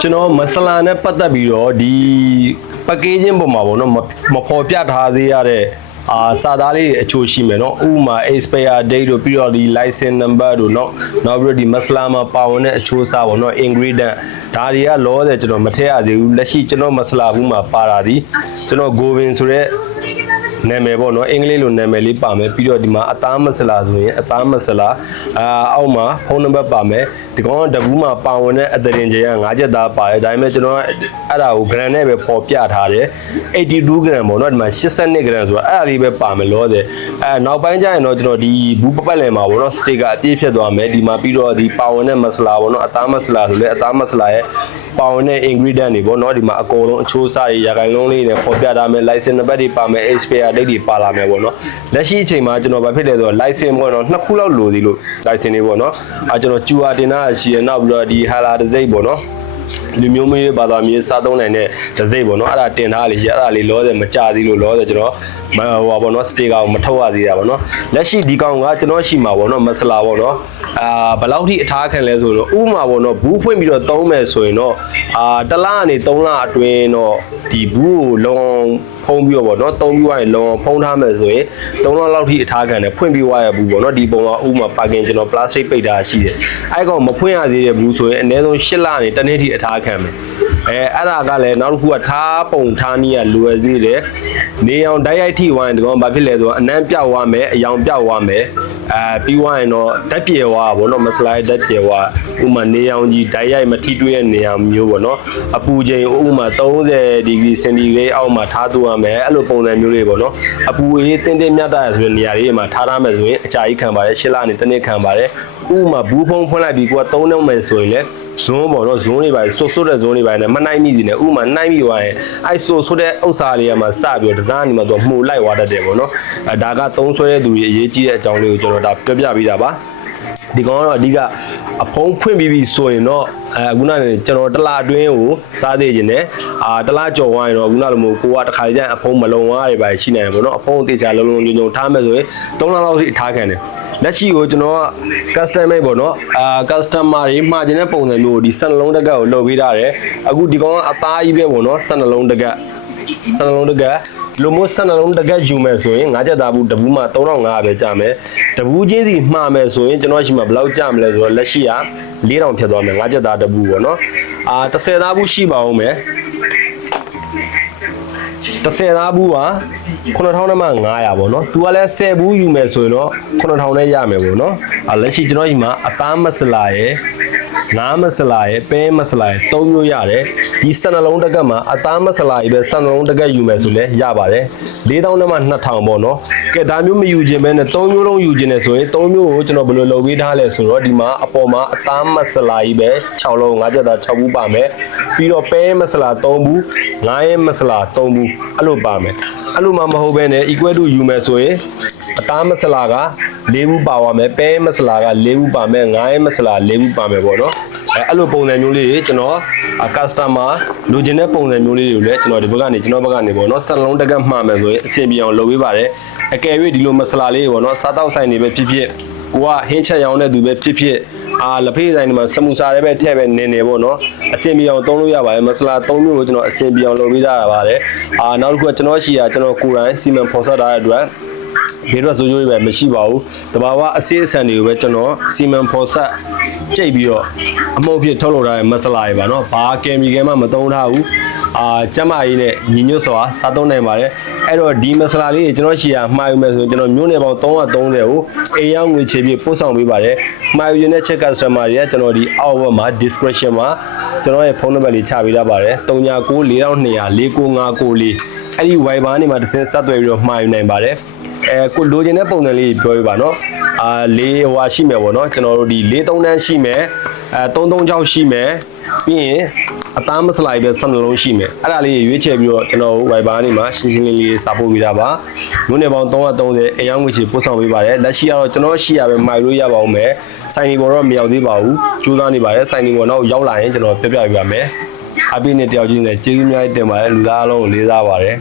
ကျွန်တော်မဆလာနဲ့ပတ်သက်ပြီးတော့ဒီပကေးချင်းပုံမှာပေါ့နော်မဖော်ပြထားသေးရတဲ့စာသားလေးအချို့ရှိမယ်เนาะဥပမာ expire date တို့ပြီးတော့ဒီ license number တို့เนาะနောက်ပြီးတော့ဒီမဆလာမှာပါဝင်တဲ့အချို့စာပေါ့เนาะ ingredient ဒါတွေကလောဆယ်ကျွန်တော်မထည့်ရသေးဘူးလက်ရှိကျွန်တော်မဆလာဘူးမှာပါတာဒီကျွန်တော် Govin ဆိုတဲ့နာမည်ပေါ့နော်အင်္ဂလိပ်လိုနာမည်လေးပါမယ်ပြီးတော့ဒီမှာအသားမဆလာဆိုရင်အသားမဆလာအောက်မှာဖုန်းနံပါတ်ပါမယ်ဒီကောင်ကတကူးမှာပါဝင်တဲ့အသရင်ကျက9ချက်သားပါတယ်ဒါပေမဲ့ကျွန်တော်အဲ့ဒါကို gram နဲ့ပဲပေါ်ပြထားတယ်82 gram ပေါ့နော်ဒီမှာ82 gram ဆိုတာအဲ့ဒါလေးပဲပါမယ်လို့တဲ့နောက်ပိုင်းကျရင်တော့ကျွန်တော်ဒီဘူးပပတ်လည်မှာပေါ့နော်စတစ်ကအပြည့်ဖြစ်သွားမယ်ဒီမှာပြီးတော့ဒီပါဝင်တဲ့မဆလာပေါ့နော်အသားမဆလာဆိုလဲအသားမဆလာရဲ့ပါဝင်တဲ့ ingredient တွေပေါ့နော်ဒီမှာအကုန်လုံးအချိုးစားတွေရာခိုင်နှုန်းလေးနဲ့ပေါ်ပြထားမယ် license number တွေပါမယ် expire date တွေပါလာမယ်ပေါ့နော်လက်ရှိအချိန်မှာကျွန်တော်ဗာဖြစ်လဲဆိုတော့ license ပေါ့နော်နှစ်ခုလောက်လိုသေးလို့ license တွေပေါ့နော်ကျွန်တော် QR တင်တာရှိရနောက်ပြီးတော့ဒီ hala တစ်စိတ်ပေါ့နော်လူမျိုးမျိုးဘာသာမျိုးစားသုံးနိုင်တဲ့တစ်စိတ်ပေါ့နော်အဲ့ဒါတင်ထားလေးရှိအဲ့ဒါလေးလောဆယ်မကြသေးလို့လောဆယ်ကျွန်တော်ဟိုပါပေါ့နော်စတေကာကိုမထုတ်ရသေးတာပေါ့နော်လက်ရှိဒီကောင်ကကျွန်တော်ရှိမှာပေါ့နော်မဆလာပေါ့နော်ဘယ်လောက်ထိအထားခံလဲဆိုတော့ဥပမာပေါ့နော်ဘူးဖွင့်ပြီးတော့သုံးမယ်ဆိုရင်တော့တစ်လကနေ3လအတွင်းတော့ဒီဘူးကိုလုံဖုံးပြီးတော့ပေါ့နော်သုံးပြီးသွားရင်လုံဖုံးထားမယ်ဆိုရင်3လလောက်ထိအထားခံတယ်ဖွင့်ပြီးသွားရဘူးပေါ့နော်ဒီပုံကဥပမာပါကင်ကျွန်တော် plastic ပိတ်ထားရှိတယ်အဲ့ကောင်မဖွင့်ရသေးတဲ့ဘူးဆိုရင်အနည်းဆုံး8လနေတစ်နှစ်ထိအထားခံမယ်အဲ့ဒါကလည်းနောက်တစ်ခုကထားပုံထားနည်းကလွယ်သေးတယ်နေအောင်တိုက်ရိုက်ထိဝိုင်းဒီကောင်ဘာဖြစ်လဲဆိုတော့အနမ်းပြောက်သွားမယ်အယောင်ပြောက်သွားမယ်ပြီးသွားရင်တော့ဓာတ်ပြေဝါပေါ့နော်မဆလိုက်ဓာတ်ပြေဝါဥမာနေအောင်ကြီးတိုက်ရိုက်မထိတွေ့တဲ့နေရာမျိုးပေါ့နော်အပူချိန်ဥမာ30 ဒီဂရီစင်တီဂရိတ်အောက်မှာထားသွင်းရမယ်အဲ့လိုပုံစံမျိုးလေးပေါ့နော်အပူအေးတင်းတင်းမြတ်တာဆိုတဲ့နေရာလေးမှာထားထားမယ်ဆိုရင်အကြာကြီးခံပါတယ်8လနေတစ်နှစ်ခံပါတယ်ဥမာဘူးဖုံးဖွင့်လိုက်ပြီးကိုက3နှုတ်မယ်ဆိုရင်လည်းဇွန်းပေါ့နော်ဇွန်းတွေပါဆွတ်တဲ့ဇွန်းတွေပါနဲ့မနိုင်မိသေးနဲ့ဥမာနိုင်မိသွားရင်အဲ့ဆွတ်တဲ့ဥစ္စာတွေကမှစပြီးတော့ဒီဇိုင်းနေမှာတော့မှုလိုက်သွားတတ်တယ်ပေါ့နော်ဒါကသုံးဆွဲတဲ့သူတွေအရေးကြီးတဲ့အကြောင်းလေးကိုကျွန်တော်ဒါပြောပြပေးတာပါဒီကောင်ကတော့အဓိကအဖုံးဖွင့်ပြီးပြီဆိုရင်တော့ခုနကကျွန်တော်တလားအတွင်းကိုစားသေးခြင်းနဲ့တလားကြော်ဝိုင်းတော့ခုနလိုမျိုးကိုကတစ်ခါကျရင်အဖုံးမလုံသွားတွေပါရှိနေတယ်ပေါ့နော်အဖုံးအသေးချာလုံးလုံးညုံညုံထားမယ်ဆိုရင်3လလောက်ထိထားခံတယ်လက်ရှိကိုကျွန်တော်က custom made ပေါ့နော်customer တွေမှာခြင်းတဲ့ပုံစံမျိုးဒီ12လုံးတက်ကတ်ကိုလုပ်ပေးထားတယ်အခုဒီကောင်ကအသားကြီးပဲပေါ့နော်12လုံးတက်ကတ်12လုံးတက်ကတ်လူမျိုး12လုံးတကက်ယူမယ်ဆိုရင်9ချက်သားဘူးတဘူးမှာ3500ပဲကျမယ်တဘူးချင်းစီမှားမယ်ဆိုရင်ကျွန်တော်ရှိမှာဘယ်လောက်ကျမလဲဆိုတော့လက်ရှိက4000ဖြစ်သွားမယ်9ချက်သားတဘူးပေါ့နော်10သားဘူးရှိပါဦးမယ်10သားဘူးက9000နဲ့မှ900ပေါ့နော်သူကလည်း10ဘူးယူမယ်ဆိုရင်တော့9000နဲ့ရမယ်ပေါ့နော်လက်ရှိကျွန်တော်ရှိမှာအသားမဆလာရဲ့ငါးမဆလာရဲ့ပဲမဆလာရဲ့၃မျိုးရတယ်ဒီ12လုံးတက်ကတ်မှာအသားမဆလာရဲ့ပဲ12လုံးတက်ကတ်ယူမယ်ဆိုလဲရပါတယ်4000နဲ့မှ2000ပေါ့နော်ကဲဒါမျိုးမယူခြင်းပဲနဲ့၃မျိုးလုံးယူခြင်းနဲ့ဆိုရင်၃မျိုးကိုကျွန်တော်ဘယ်လိုလုပ်ပေးထားလဲဆိုတော့ဒီမှာအပေါ်မှာအသားမဆလာရဲ့ပဲ6လုံး9ချက်သား6ဘူးပါမယ်ပြီးတော့ပဲမဆလာ3ဘူးငါးရဲ့မဆလာ3ဘူးအဲ့လိုပါမယ်အဲ့လိုမှမဟုတ်ဘဲနဲ့ equal to ယူမယ်ဆိုရင်အသားမဆလာက4ဘူးပါသွားမယ်ပဲမဆလာက4ဘူးပါမယ်9ရဲ့မဆလာ4ဘူးပါမယ်ပေါ့နော်အဲ့လိုပုံစံမျိုးလေးကျွန်တော်customer လိုချင်တဲ့ပုံစံမျိုးလေးတွေကိုလည်းကျွန်တော်ဒီဘက်ကနေကျွန်တော်ဘက်ကနေပေါ့နော်စက်လုံးတက်ကမှားမယ်ဆိုရင်အဆင်ပြေအောင်လုပ်ပေးပါတယ်အကယ်၍ဒီလိုမဆလာလေးပေါ့နော်စားတောက်ဆိုင်တွေပဲဖြစ်ဖြစ်ကိုကဟင်းချက်ရောင်းတဲ့သူပဲဖြစ်ဖြစ်လက်ဖေးဆိုင်တွေမှာစမူစာတွေပဲထည့်ပဲနေနေပေါ့နော်အဆင်ပြေအောင်သုံးလို့ရပါတယ်မဆလာ3မျိုးကိုကျွန်တော်အဆင်ပြေအောင်လုပ်ပေးတာပါတယ်နောက်တစ်ခုကကျွန်တော်ရှိတာကျွန်တော်ကိုယ်တိုင်စီမံဖော်ဆက်ထားတဲ့အတွက်ဒီတော့ဆိုကြပဲမရှိပါဘူးတဘာဝအစစ်အဆန်တွေကိုပဲကျွန်တော်စီမံဖော်ဆက်ကြိတ်ပြီးတော့အမှုတ်ဖြစ်ထုတ်လုပ်ထားတဲ့မဆလာတွေပါเนาะဘာကင်မီကယ်မှမသုံးထားဘူးကျမကြီးနဲ့ညီညွတ်စွာစားသုံးနိုင်ပါတယ်အဲ့တော့ဒီမဆလာလေးတွေကျွန်တော်ရှီယာမှားယူမယ်ဆိုရင်ကျွန်တော်မျိုးနယ်ပေါင်း330ကိုအေးရောက်ငွေချေပြီးပို့ဆောင်ပေးပါတယ်မှားယူတဲ့ check customer တွေကကျွန်တော်ဒီအောက်ဘက်မှာ description မှာကျွန်တော်ရဲ့ဖုန်းနံပါတ်လေးချပေးထားပါတယ်3994294994အဲ့ဒီ Viber နေမှာတစ်စင်းဆက်သွယ်ပြီးတော့မှားယူနိုင်ပါတယ်ကိုလိုချင်တဲ့ပုံစံလေးပြောပြပါเนาะလေးဟိုရှိမယ်ပေါ့เนาะကျွန်တော်တို့ဒီ43တန်းရှိမယ်336ရှိမယ်ပြီးရင်အသားမဆလိုက်ပဲ12လုံးရှိမယ်အဲ့ဒါလေးရွေးချယ်ပြီးတော့ကျွန်တော် Viber နေမှာရှင်းရှင်းလင်းလင်းစာပို့ပေးတာပါမျိုးနယ်ပေါင်း330အယောင်ငွေချေပို့ဆောင်ပေးပါတယ်လက်ရှိကတော့ကျွန်တော်ရှိရပဲမိုက်လို့ရပါဦးမယ်စိုင်းနေပေါ်တော့မရောက်သေးပါဘူးကြိုးစားနေပါတယ်စိုင်းနေပေါ်တော့ရောက်လာရင်ကျွန်တော်ပြပြပေးပါမယ်အပိနဲ့တယောက်ချင်းနဲ့ကျေးဇူးများတင်ပါတယ်လူသားအလုံးကိုလေးစားပါတယ်